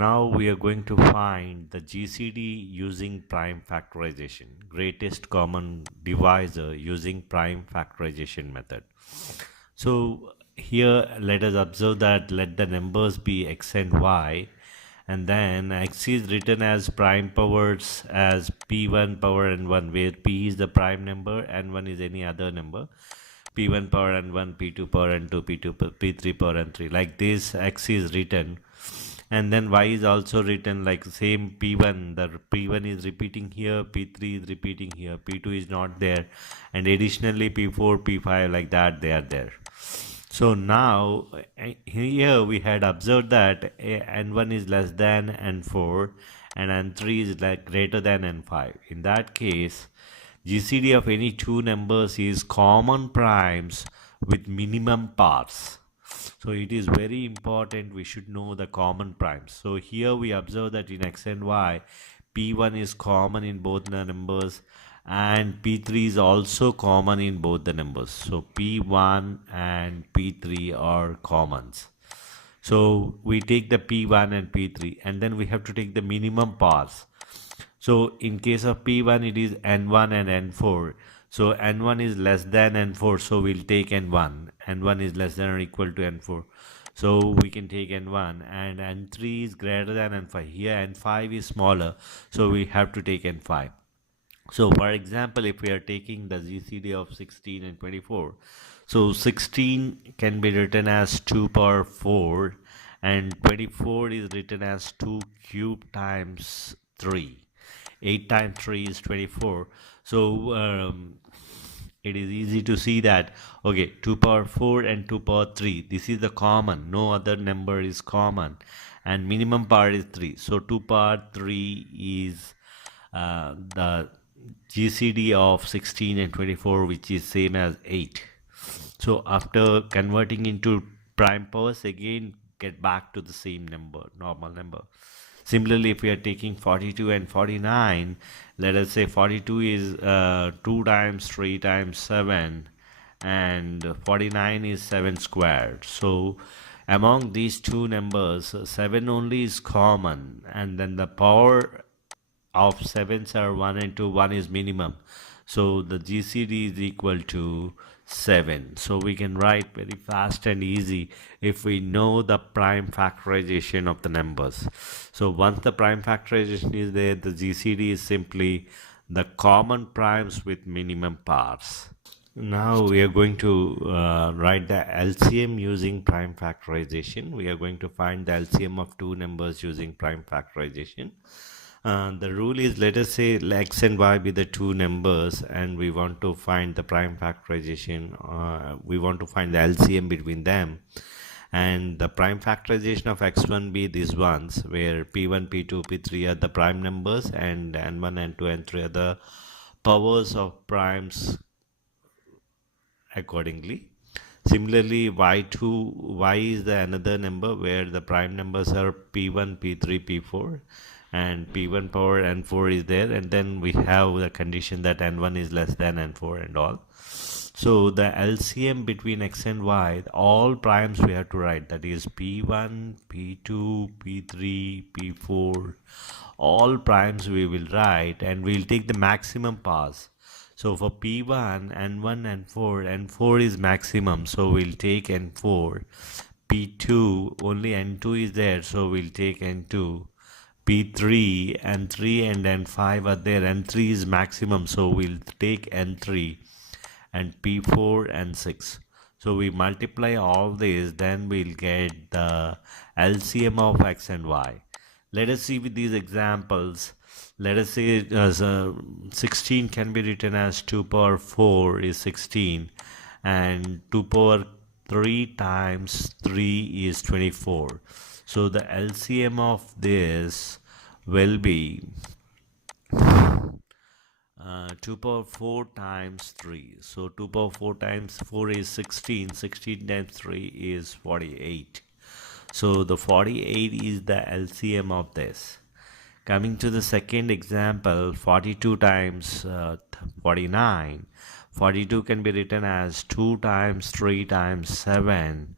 now we are going to find the GCD using prime factorization, greatest common divisor using prime factorization method. So here let us observe that let the numbers be x and y, and then x is written as prime powers as p1 power n1, where p is the prime number, n1 is any other number, p1 power n1, p2 power n2, p3 power n3, like this x is written. And then y is also written like same p1, the p1 is repeating here, p3 is repeating here, p2 is not there, and additionally p4, p5, like that they are there. So now here we had observed that n1 is less than n4 and n3 is like greater than n5. In that case, GCD of any two numbers is common primes with minimum parts. So it is very important we should know the common primes. So here we observe that in x and y, p1 is common in both the numbers and p3 is also common in both the numbers. So p1 and p3 are commons. So we take the p1 and p3 and then we have to take the minimum parts. So in case of p1 it is n1 and n4. So n1 is less than n4, so we'll take n1. n1 is less than or equal to n4, so we can take n1, and n3 is greater than n5. Here n5 is smaller, so we have to take n5. So for example, if we are taking the GCD of 16 and 24, so 16 can be written as 2 power 4 and 24 is written as 2 cube times 3. 8 times 3 is 24. So it is easy to see that, okay, 2 power 4 and 2 power 3, this is the common, no other number is common, and minimum power is 3. So 2 power 3 is the GCD of 16 and 24, which is same as 8. So after converting into prime powers, again get back to the same number, normal number. Similarly, if we are taking 42 and 49, let us say 42 is 2 times 3 times 7 and 49 is 7 squared. So among these two numbers, 7 only is common, and then the power of 7s are 1 and 2, 1 is minimum. So the GCD is equal to 7. So we can write very fast and easy if we know the prime factorization of the numbers. So once the prime factorization is there, the GCD is simply the common primes with minimum parts. Now we are going to write the LCM using prime factorization. We are going to find the LCM of two numbers using prime factorization. The rule is, let us say x and y be the two numbers and we want to find the prime factorization, we want to find the LCM between them, and the prime factorization of x1 be these ones where p1, p2, p3 are the prime numbers and n1, n2, n3 are the powers of primes accordingly. Similarly, y2, y is the another number where the prime numbers are p1, p3, p4, and p1 power n4 is there, and then we have the condition that n1 is less than n4 and all. So the LCM between x and y, all primes we have to write, that is p1, p2, p3, p4, all primes we will write, and we'll take the maximum pass. So for p1, n1, n4, n4 is maximum, so we'll take n4. p2, only n2 is there, so we'll take n2. p3, n3 and n5 are there, n3 is maximum, so we'll take n3, and p4 and 6. So we multiply all these, then we'll get the LCM of x and y. Let us see with these examples. Let us say 16 can be written as 2 power 4 is 16, and 2 power 3 times 3 is 24. So the LCM of this will be 2 power 4 times 3. So 2 power 4 times 4 is 16. 16 times 3 is 48. So the 48 is the LCM of this. Coming to the second example, 42 times 49. 42 can be written as 2 times 3 times 7.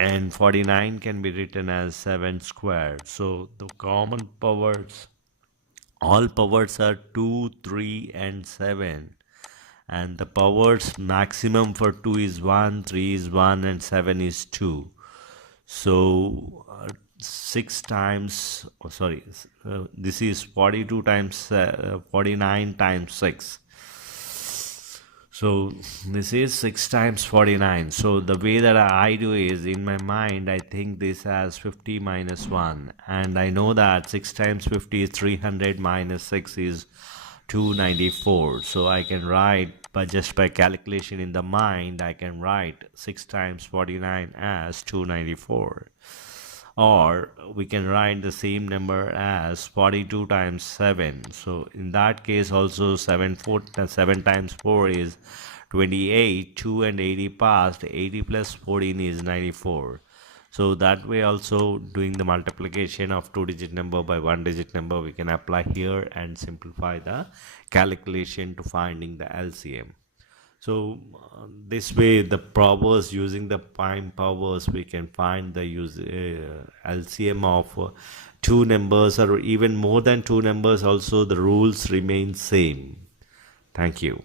and 49 can be written as 7 squared. So the common powers, all powers are 2, 3 and 7, and the powers maximum for 2 is 1, 3 is 1 and 7 is 2. So 6 times, oh sorry, this is 42 times 49 times 6. So this is 6 times 49. So the way that I do is, in my mind I think this as 50 minus 1, and I know that 6 times 50 is 300 minus 6 is 294. So I can write, but just by calculation in the mind I can write 6 times 49 as 294, or we can write the same number as 42 times 7. So in that case also 7 times 4 is 28. 2 and 80 passed, 80 plus 14 is 94. So that way also, doing the multiplication of two digit number by one digit number, we can apply here and simplify the calculation to finding the LCM. So this way, the powers, using the prime powers, we can find the LCM of two numbers, or even more than two numbers. Also, the rules remain same. Thank you.